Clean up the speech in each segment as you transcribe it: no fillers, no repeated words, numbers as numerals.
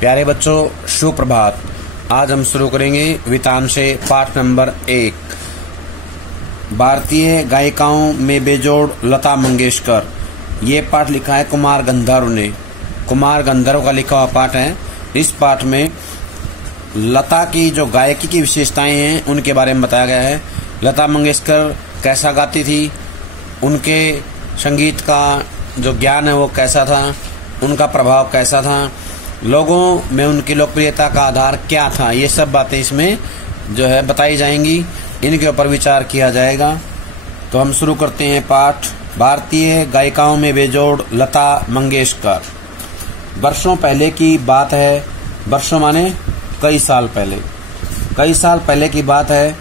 प्यारे बच्चों, सुप्रभात। आज हम शुरू करेंगे वितान से पाठ नंबर 1। भारतीय गायिकाओं में बेजोड़ लता मंगेशकर। ये पाठ लिखा है कुमार गंधर्व ने। कुमार गंधर्व का लिखा हुआ पाठ है। इस पाठ में लता की जो गायकी की विशेषताएं हैं उनके बारे में बताया गया है। लता मंगेशकर कैसा गाती थी, उनके संगीत का जो ज्ञान है वो कैसा था, उनका प्रभाव कैसा था, लोगों में उनकी लोकप्रियता का आधार क्या था, ये सब बातें इसमें जो है बताई जाएंगी। इनके ऊपर विचार किया जाएगा। तो हम शुरू करते हैं पाठ। भारतीय गायिकाओं में बेजोड़ लता मंगेशकर। वर्षों पहले की बात है। वर्षों माने कई साल पहले। कई साल पहले की बात है।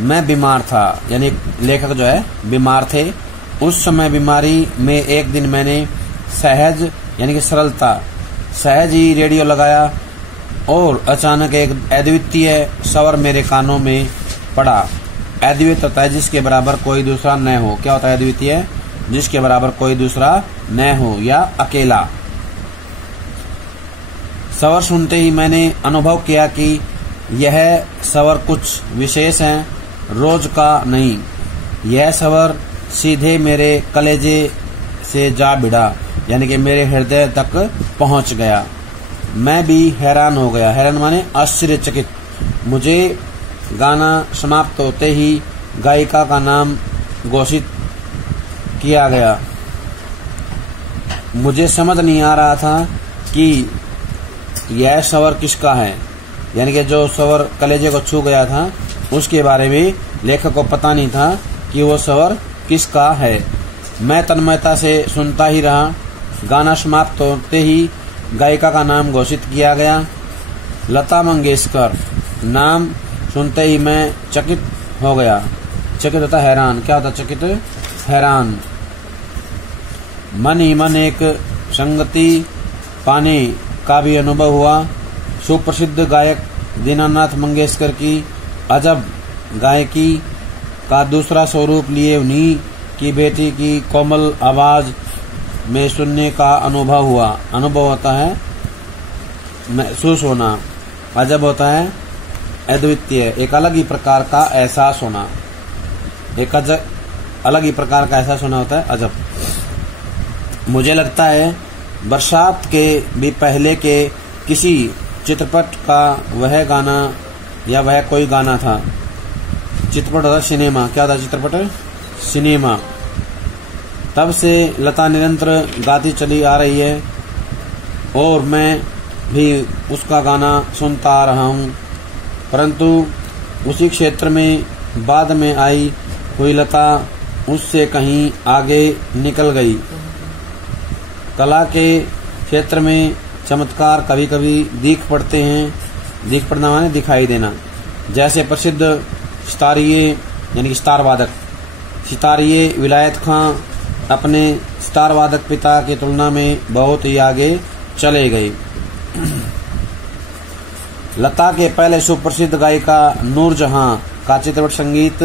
मैं बीमार था, यानी लेखक जो है बीमार थे। उस समय बीमारी में एक दिन मैंने सहज यानी कि सरलता सहज ही रेडियो लगाया और अचानक एक अद्वितीय स्वर मेरे कानों में पड़ा। अद्वितीय होता है जिसके बराबर कोई दूसरा न हो। क्या होता है अद्वितीय? जिसके बराबर कोई दूसरा न हो या अकेला। स्वर सुनते ही मैंने अनुभव किया कि यह स्वर कुछ विशेष है, रोज का नहीं। यह स्वर सीधे मेरे कलेजे से जा भिड़ा, यानी कि मेरे हृदय तक पहुंच गया। मैं भी हैरान हो गया। हैरान माने आश्चर्यचकित। मुझे गाना समाप्त होते ही गायिका का नाम घोषित किया गया। मुझे समझ नहीं आ रहा था कि यह स्वर किसका है, यानी कि जो स्वर कलेजे को छू गया था उसके बारे में लेखक को पता नहीं था कि वो स्वर किसका है। मैं तन्मयता से सुनता ही रहा। गाना समाप्त होते ही गायिका का नाम घोषित किया गया, लता मंगेशकर। नाम सुनते ही मैं चकित हो गया। चकित होता हैरान। क्या होता चकित? हैरान। मन ही मन एक संगति पाने का भी अनुभव हुआ। सुप्रसिद्ध गायक दीनानाथ मंगेशकर की अजब गायकी का दूसरा स्वरूप लिए उन्हीं की बेटी की कोमल आवाज में सुनने का अनुभव हुआ। अनुभव होता है महसूस होना, अजब होता है अद्वितीय, एक अलग ही प्रकार का एहसास होना। एक अलग ही प्रकार का एहसास होना होता है अजब। मुझे लगता है बरसात के भी पहले के किसी चित्रपट का वह गाना या वह कोई गाना था। चित्रपट होता सिनेमा। क्या था चित्रपट? सिनेमा। तब से लता निरंतर गाती चली आ रही है और मैं भी उसका गाना सुनता आ रहा हूँ, परंतु उसी क्षेत्र में बाद में आई हुई लता उससे कहीं आगे निकल गई। कला के क्षेत्र में चमत्कार कभी कभी दिख पड़ते हैं। दिख पड़ना माने दिखाई देना। जैसे प्रसिद्ध सितारिये यानी कि सितार वादक सितारिये विलायत खां अपने सितार वादक पिता की तुलना में बहुत ही आगे चले गए। लता के पहले सुप्रसिद्ध गायिका नूरजहां का चित्रपट संगीत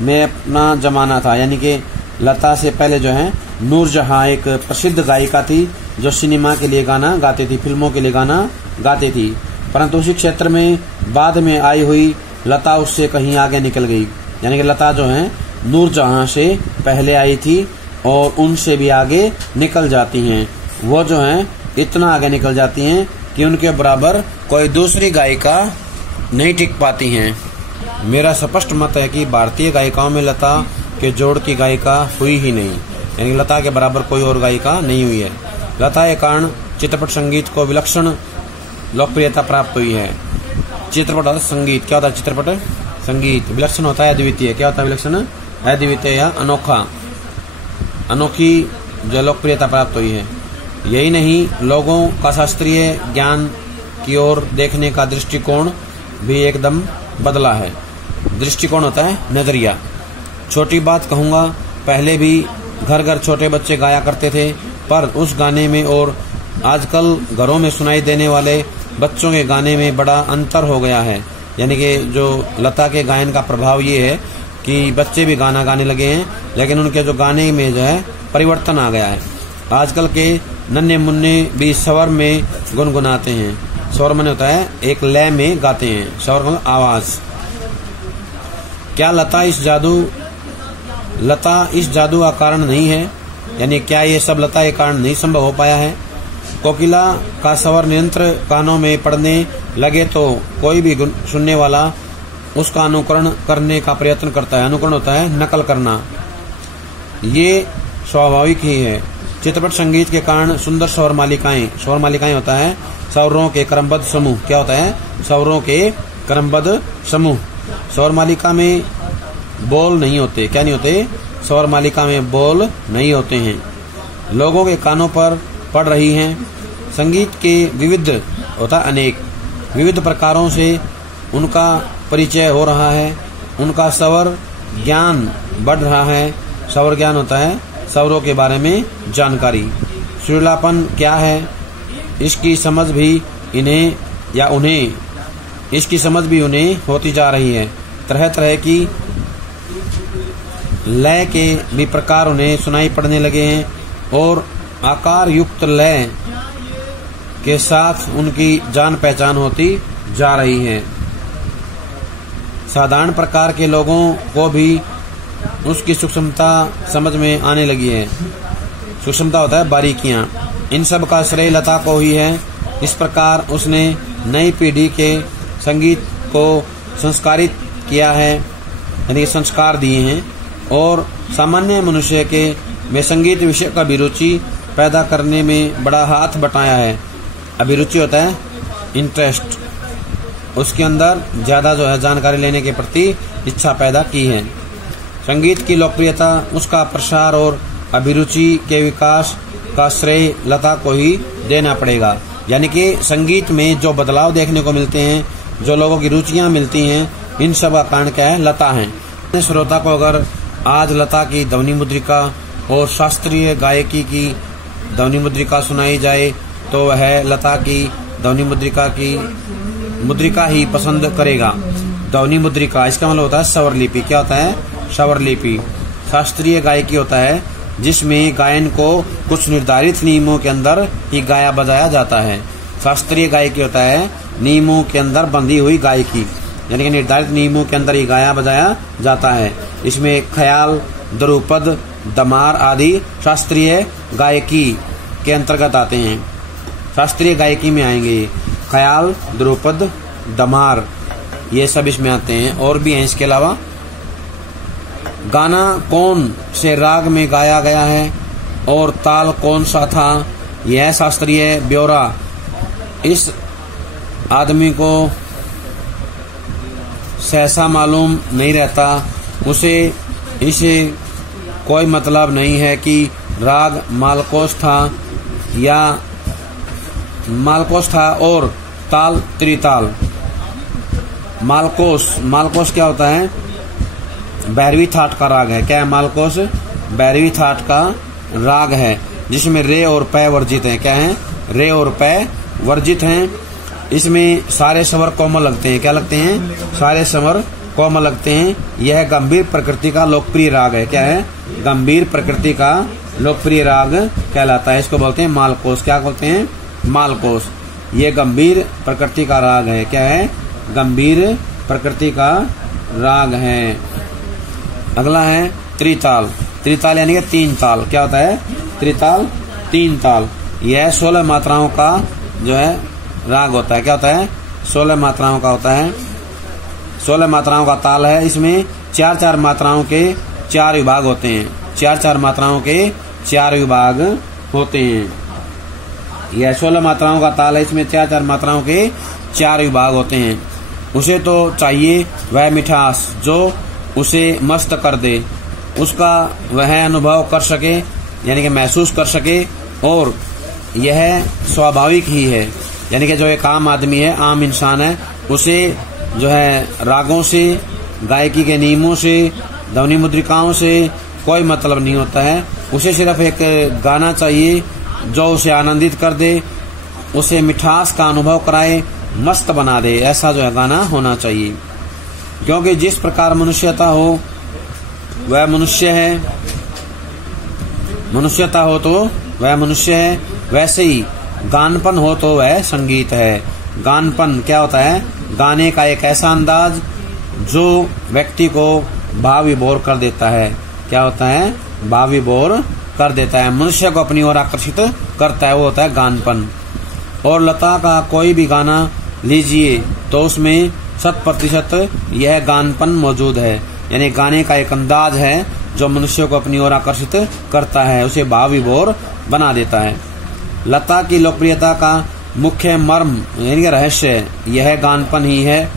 में अपना जमाना था, यानी कि लता से पहले जो है नूरजहां एक प्रसिद्ध गायिका थी जो सिनेमा के लिए गाना गाती थी, फिल्मों के लिए गाना गाती थी। परंतु उसी क्षेत्र में बाद में आई हुई लता उससे कहीं आगे निकल गई, यानी कि लता जो है नूरजहां से पहले आई थी और उनसे भी आगे निकल जाती हैं। वो जो हैं इतना आगे निकल जाती हैं कि उनके बराबर कोई दूसरी गायिका नहीं टिक पाती हैं। मेरा स्पष्ट मत है कि भारतीय गायिकाओं में लता के जोड़ की गायिका हुई ही नहीं, यानी लता के बराबर कोई और गायिका नहीं हुई है। लता के कारण चित्रपट संगीत को विलक्षण लोकप्रियता प्राप्त हुई है। चित्रपट होता संगीत। क्या होता है चित्रपट? संगीत। विलक्षण होता है अद्वितीय। क्या होता है विलक्षण? अद्वितीय या अनोखा, अनोखी जो लोकप्रियता प्राप्त हुई है। यही नहीं, लोगों का शास्त्रीय ज्ञान की ओर देखने का दृष्टिकोण भी एकदम बदला है। दृष्टिकोण होता है नजरिया। छोटी बात कहूँगा, पहले भी घर घर छोटे बच्चे गाया करते थे, पर उस गाने में और आजकल घरों में सुनाई देने वाले बच्चों के गाने में बड़ा अंतर हो गया है। यानी कि जो लता के गायन का प्रभाव ये है कि बच्चे भी गाना गाने लगे हैं, लेकिन उनके जो गाने में जो है परिवर्तन आ गया है। आजकल के नन्हे मुन्ने भी स्वर में गुनगुनाते हैं। स्वर माने होता है एक लय में गाते हैं, स्वर का आवाज। क्या लता इस जादू का कारण नहीं है, यानी क्या ये सब लता के कारण नहीं संभव हो पाया है। कोकिला का स्वर निरंतर कानों में पड़ने लगे तो कोई भी सुनने वाला उसका अनुकरण करने का प्रयत्न करता है। अनुकरण होता है नकल करना, ये स्वाभाविक ही है। चित्रपट संगीत के कारण सुंदर स्वर मालिकाएं होता है स्वरों के क्रमबद्ध समूह। क्या होता है? स्वरों के क्रमबद्ध समूह। स्वर मालिका में बोल नहीं होते। क्या नहीं होते? स्वर मालिका में बोल नहीं होते हैं। लोगों के कानों पर पड़ रही हैं। संगीत के विविध होता अनेक विविध प्रकारों से उनका परिचय हो रहा है, उनका स्वर ज्ञान बढ़ रहा है। स्वर ज्ञान होता है स्वरों के बारे में जानकारी। सुरीलापन क्या है? इसकी समझ भी उन्हें होती जा रही है। तरह तरह की लय के भी प्रकार उन्हें सुनाई पड़ने लगे हैं और आकार युक्त लय के साथ उनकी जान पहचान होती जा रही है। साधारण प्रकार के लोगों को भी उसकी सूक्ष्मता समझ में आने लगी है। सूक्ष्मता होता है बारीकियां। इन सब का श्रेय लता को ही है। इस प्रकार उसने नई पीढ़ी के संगीत को संस्कारित किया है, यानी संस्कार दिए हैं, और सामान्य मनुष्य के में संगीत विषय का अभिरुचि पैदा करने में बड़ा हाथ बटाया है। अभिरुचि होता है इंटरेस्ट, उसके अंदर ज्यादा जो है जानकारी लेने के प्रति इच्छा पैदा की है। संगीत की लोकप्रियता, उसका प्रसार और अभिरुचि के विकास का श्रेय लता को ही देना पड़ेगा। यानी कि संगीत में जो बदलाव देखने को मिलते हैं, जो लोगों की रुचियां मिलती हैं, इन सब का कारण क्या है? लता है। श्रोता को अगर आज लता की ध्वनि मुद्रिका और शास्त्रीय गायकी की ध्वनि मुद्रिका सुनाई जाए तो वह लता की ध्वनि मुद्रिका ही पसंद करेगा। ध्वनि मुद्रिका इसका मतलब होता है स्वर लिपि। क्या होता है? स्वर लिपि। शास्त्रीय गायकी होता है जिसमें गायन को कुछ निर्धारित नियमों के अंदर ही गाया बजाया जाता है। शास्त्रीय गायकी होता है नियमों के अंदर बंधी हुई गायकी, यानी कि निर्धारित नियमों के अंदर ही गाया बजाया जाता है। इसमें ख्याल, ध्रुपद, दमार आदि शास्त्रीय गायकी के अंतर्गत आते हैं। शास्त्रीय गायकी में आएंगे ख्याल, ध्रुपद, दमार, ये सब इसमें आते हैं। और भी हैं इसके अलावा। गाना कौन से राग में गाया गया है और ताल कौन सा था, यह शास्त्रीय ब्यौरा इस आदमी को सहसा मालूम नहीं रहता। इसे कोई मतलब नहीं है कि राग मालकोस था और ताल त्रिताल। मालकोस क्या होता है? भैरवी थाट का राग है। क्या है मालकोस? भैरवी थाट का राग है जिसमें रे और पै वर्जित हैं। क्या है? रे और पै वर्जित हैं। इसमें सारे स्वर कोमल लगते हैं। क्या लगते हैं? सारे स्वर कोमल लगते हैं। यह गंभीर प्रकृति का लोकप्रिय राग है। क्या है? गंभीर प्रकृति का लोकप्रिय राग कहलाता है। इसको बोलते हैं मालकोस। क्या बोलते हैं? मालकोस। ये गंभीर प्रकृति का राग है। क्या है? गंभीर प्रकृति का राग है। अगला है त्रिताल। त्रिताल यानी कि तीन ताल। क्या होता है? त्रिताल, तीन ताल। यह 16 मात्राओं का जो है राग होता है। क्या होता है? 16 मात्राओं का होता है। 16 मात्राओं का ताल है। इसमें 4-4 मात्राओं के 4 विभाग होते हैं। 4-4 मात्राओं के 4 विभाग होते हैं। यह 16 मात्राओं का ताल है। इसमें 4-4 मात्राओं के 4 विभाग होते हैं। उसे तो चाहिए वह मिठास जो उसे मस्त कर दे, उसका वह अनुभव कर सके, यानी कि महसूस कर सके, और यह स्वाभाविक ही है। यानी कि जो एक आम आदमी है, आम इंसान है, उसे जो है रागों से, गायकी के नियमों से, ध्वनि मुद्रिकाओं से कोई मतलब नहीं होता है। उसे सिर्फ एक गाना चाहिए जो उसे आनंदित कर दे, उसे मिठास का अनुभव कराए, मस्त बना दे। ऐसा जो है गाना होना चाहिए। क्योंकि जिस प्रकार मनुष्यता हो वह मनुष्य है, मनुष्यता हो तो वह मनुष्य है, वैसे ही गानपन हो तो वह संगीत है। गानपन क्या होता है? गाने का एक ऐसा अंदाज जो व्यक्ति को भाव विभोर कर देता है। क्या होता है? भाव विभोर कर देता है, मनुष्य को अपनी ओर आकर्षित करता है, वो होता है गानपन। और लता का कोई भी गाना लीजिए तो उसमें 100% यह गानपन मौजूद है। यानी गाने का एक अंदाज है जो मनुष्य को अपनी ओर आकर्षित करता है, उसे भाव विभोर बना देता है। लता की लोकप्रियता का मुख्य मर्म यानी रहस्य यह गानपन ही है।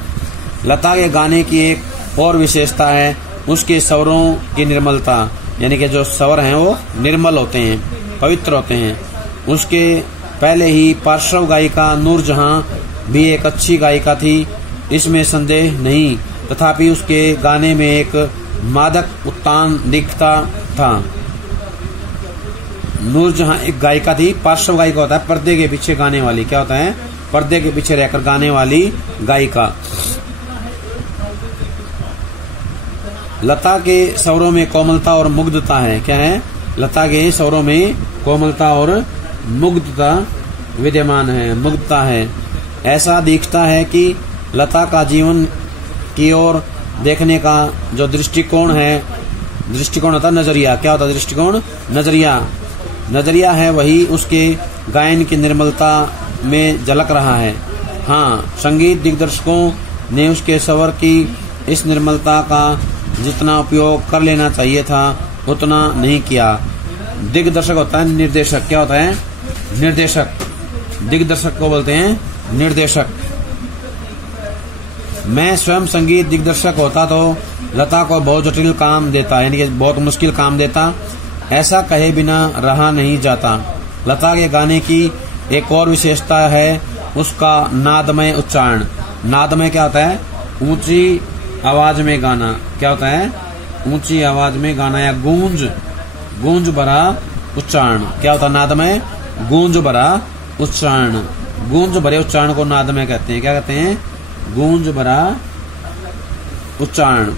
लता के गाने की एक और विशेषता है उसके स्वरों की निर्मलता, यानी कि जो स्वर हैं वो निर्मल होते हैं, पवित्र होते हैं। उसके पहले ही पार्श्व गायिका नूरजहां भी एक अच्छी गायिका थी, इसमें संदेह नहीं, तथापि उसके गाने में एक मादक उत्तान दिखता था। नूरजहां एक गायिका थी, पार्श्व गायिका होता है पर्दे के पीछे गाने वाली। क्या होता है? पर्दे के पीछे रहकर गाने वाली गायिका। लता के स्वरों में कोमलता और मुग्धता है। क्या है? लता के स्वरों में कोमलता और मुग्धता विद्यमान है, मुग्धता है। ऐसा दिखता है कि लता का जीवन की ओर देखने का जो दृष्टिकोण है, दृष्टिकोण होता है नजरिया। क्या होता है दृष्टिकोण? नजरिया है, वही उसके गायन की निर्मलता में झलक रहा है। हाँ, संगीत दिग्दर्शकों ने उसके स्वर की इस निर्मलता का जितना उपयोग कर लेना चाहिए था उतना नहीं किया। दिग्दर्शक होता है निर्देशक। क्या होता है? निर्देशक। दिग्दर्शक को बोलते हैं निर्देशक। मैं स्वयं संगीत दिग्दर्शक होता तो लता को बहुत जटिल काम देता, यानी कि बहुत मुश्किल काम देता, ऐसा कहे बिना रहा नहीं जाता। लता के गाने की एक और विशेषता है उसका नादमय उच्चारण। नादमय क्या होता है? ऊंची आवाज में गाना। क्या होता है? ऊंची आवाज में गाना या गूंज भरा उच्चारण। क्या होता है नादमय? गूंज भरा उच्चारण। गूंज भरे उच्चारण को नादमय कहते हैं। क्या कहते हैं? गूंज भरा उच्चारण।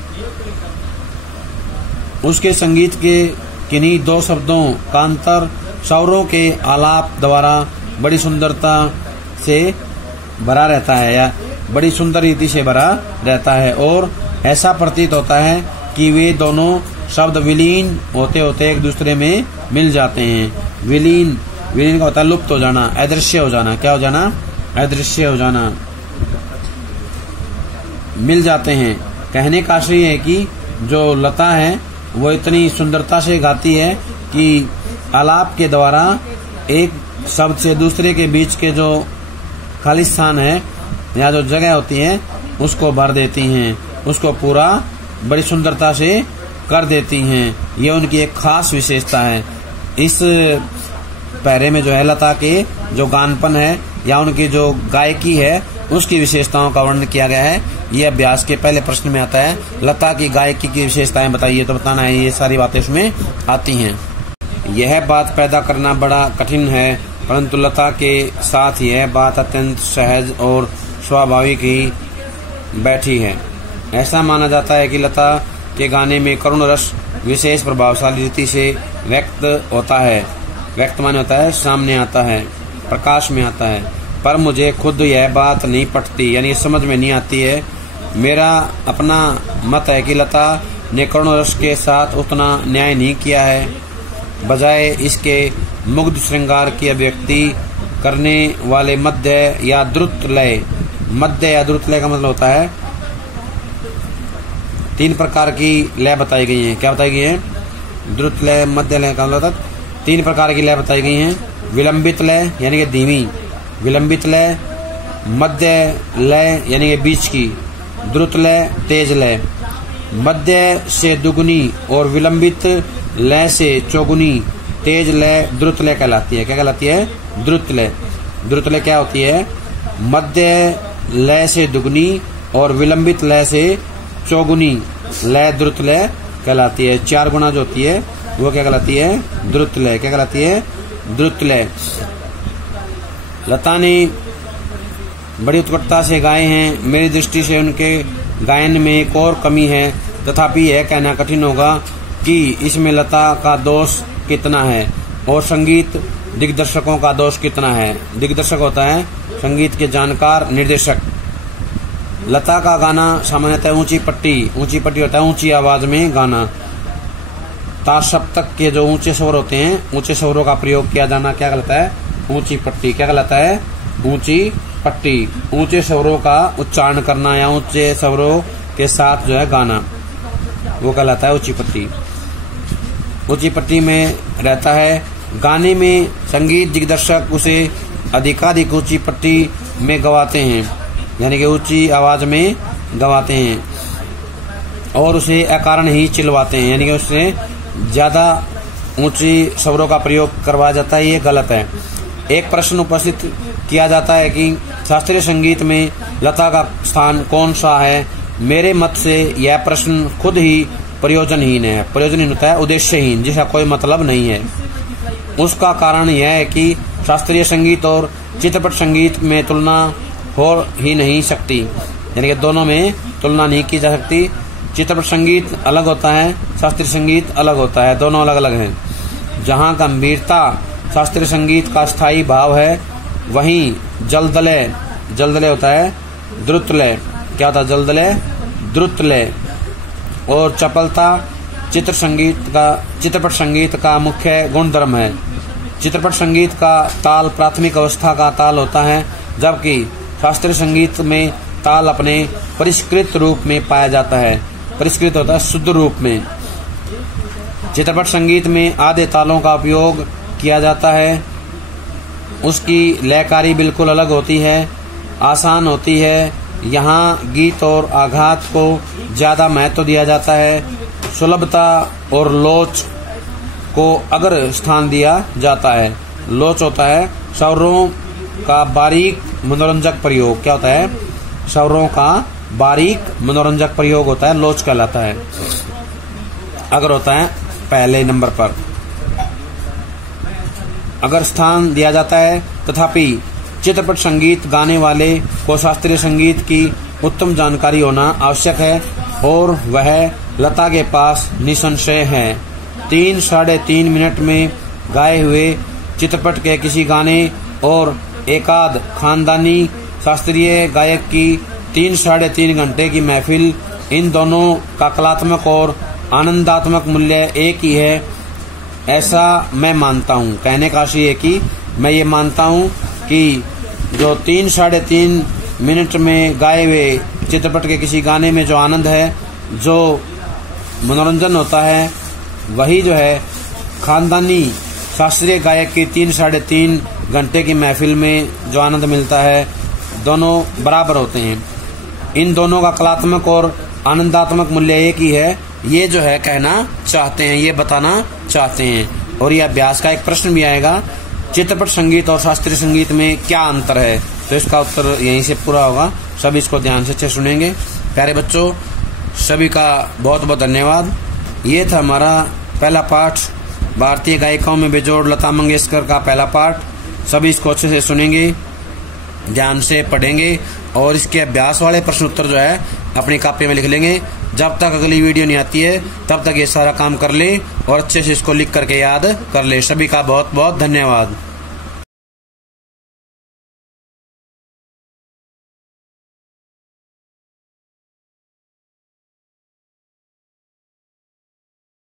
उसके संगीत के किन्हीं दो शब्दों का अंतर स्वरों के आलाप द्वारा बड़ी सुंदरता से भरा रहता है, या बड़ी सुंदर रीति से भरा रहता है, और ऐसा प्रतीत होता है कि वे दोनों शब्द विलीन होते होते एक दूसरे में मिल जाते हैं। विलीन का होता है लुप्त हो जाना, अदृश्य हो जाना। क्या हो जाना? अदृश्य हो जाना। मिल जाते हैं। कहने का आशय है कि जो लता है वो इतनी सुंदरता से गाती है कि आलाप के द्वारा एक शब्द से दूसरे के बीच के जो खाली स्थान है या जो जगह होती है उसको भर देती हैं, उसको पूरा बड़ी सुंदरता से कर देती हैं। ये उनकी एक खास विशेषता है। इस पैरे में जो है लता के जो गानपन है या उनकी जो गायकी है उसकी विशेषताओं का वर्णन किया गया है। ये अभ्यास के पहले प्रश्न में आता है, लता की गायकी की विशेषताएं बताइए, तो बताना है। ये सारी बातें इसमें आती हैं। यह बात पैदा करना बड़ा कठिन है, परंतु लता के साथ यह बात अत्यंत सहज और स्वाभाविक ही बैठी है। ऐसा माना जाता है कि लता के गाने में करुण रस विशेष प्रभावशाली रीति से व्यक्त होता है। व्यक्त माने होता है सामने आता है, प्रकाश में आता है। पर मुझे खुद यह बात नहीं पटती, यानी समझ में नहीं आती है। मेरा अपना मत है कि लता ने करुण रस के साथ उतना न्याय नहीं किया है। बजाय इसके मुग्ध श्रृंगार की अभिव्यक्ति करने वाले मध्य या द्रुत लय का मतलब होता है 3 प्रकार की लय बताई गई हैं। क्या बताई गई है? द्रुत लय, मध्य लय का मतलब 3 प्रकार की लय बताई गई हैं। विलंबित लय यानी कि धीमी, विलंबित लय, मध्य लय यानी कि बीच की, द्रुत लय तेज लय। मध्य से दुगुनी और विलंबित लय से चौगुनी तेज लय द्रुत लय कहलाती है। क्या कहलाती है? द्रुत लय। द्रुत लय क्या होती है? मध्य लय से दुगुनी और विलंबित लय से चौगुनी लय द्रुत लय कहलाती है। 4 गुना जो होती है वो क्या कहलाती है? द्रुत लय। क्या कहलाती है? द्रुत लय। लता ने बड़ी उत्कटता से गाए हैं। मेरी दृष्टि से उनके गायन में एक और कमी है, तथापि यह कहना कठिन होगा कि इसमें लता का दोष कितना है और संगीत दिग्दर्शकों का दोष कितना है। दिग्दर्शक होता है संगीत के जानकार, निर्देशक। लता का गाना सामान्यतः ऊंची पट्टी होता है ऊंची आवाज में गाना। तासप्तक के जो ऊंचे स्वर होते हैं, ऊंचे स्वरों का प्रयोग किया जाना क्या कहलाता है, ऊंची पट्टी। क्या कहलाता है, ऊंची पट्टी। ऊंचे स्वरों का उच्चारण करना या ऊंचे स्वरों के साथ जो है गाना, वो कहलाता है ऊंची पट्टी। ऊंची पट्टी में रहता है गाने में संगीत दिग्दर्शक उसे अधिकाधिक ऊंची पट्टी में गवाते हैं, यानी कि ऊंची आवाज में गवाते हैं और उसे अकारण ही चिल्वाते हैं, यानी कि उससे ज्यादा ऊंची स्वरों का प्रयोग करवाया जाता है। ये गलत है। एक प्रश्न उपस्थित किया जाता है कि शास्त्रीय संगीत में लता का स्थान कौन सा है। मेरे मत से यह प्रश्न खुद ही प्रयोजनहीन है। प्रयोजनहीन होता है उद्देश्यहीन, जिसका कोई मतलब नहीं है। उसका कारण यह है कि शास्त्रीय संगीत और चित्रपट संगीत में तुलना हो ही नहीं सकती, यानी कि दोनों में तुलना नहीं की जा सकती। चित्रपट संगीत अलग होता है, शास्त्रीय संगीत अलग होता है, दोनों अलग अलग हैं। जहाँ गंभीरता शास्त्रीय संगीत का स्थायी भाव है, वहीं जल्दलय होता है द्रुतलय। क्या होता है जल्दलय, द्रुतलय। और चपलता चित्रपट संगीत का मुख्य गुणधर्म है। चित्रपट संगीत का ताल प्राथमिक अवस्था का ताल होता है, जबकि शास्त्रीय संगीत में ताल अपने परिष्कृत रूप में पाया जाता है। परिष्कृत होता है शुद्ध रूप में। चित्रपट संगीत में आधे तालों का उपयोग किया जाता है। उसकी लयकारी बिल्कुल अलग होती है, आसान होती है। यहाँ गीत और आघात को ज्यादा महत्व दिया जाता है। सुलभता और लोच को अग्र स्थान दिया जाता है। लोच होता है स्वरों का बारीक मनोरंजक प्रयोग। क्या होता है, स्वरों का बारीक मनोरंजक प्रयोग होता है, लोच कहलाता है। अगर होता है पहले नंबर पर, अगर स्थान दिया जाता है। तथापि चित्रपट संगीत गाने वाले को शास्त्रीय संगीत की उत्तम जानकारी होना आवश्यक है और वह लता के पास निसंशय है। 3-3.5 मिनट में गाए हुए चित्रपट के किसी गाने और एकाध खानदानी शास्त्रीय गायक की 3-3.5 घंटे की महफिल, इन दोनों का कलात्मक और आनंदात्मक मूल्य एक ही है, ऐसा मैं मानता हूँ। कहने का आशय है कि मैं ये मानता हूँ कि जो 3-3.5 मिनट में गाए हुए चित्रपट के किसी गाने में जो आनंद है, जो मनोरंजन होता है, वही जो है खानदानी शास्त्रीय गायक की 3-3.5 घंटे की महफिल में जो आनंद मिलता है, दोनों बराबर होते हैं। इन दोनों का कलात्मक और आनंदात्मक मूल्य एक ही है, ये जो है कहना चाहते हैं, ये बताना चाहते हैं। और ये अभ्यास का एक प्रश्न भी आएगा, चित्रपट संगीत और शास्त्रीय संगीत में क्या अंतर है, तो इसका उत्तर यहीं से पूरा होगा। सभी इसको ध्यान से अच्छे सुनेंगे। प्यारे बच्चों, सभी का बहुत बहुत धन्यवाद। ये था हमारा पहला पाठ, भारतीय गायिकाओं में बेजोड़ लता मंगेशकर का पहला पाठ। सभी इसको अच्छे से सुनेंगे, ध्यान से पढ़ेंगे और इसके अभ्यास वाले प्रश्न उत्तर जो है अपनी कॉपी में लिख लेंगे। जब तक अगली वीडियो नहीं आती है तब तक ये सारा काम कर ले और अच्छे से इसको लिख करके याद कर ले। सभी का बहुत बहुत धन्यवाद।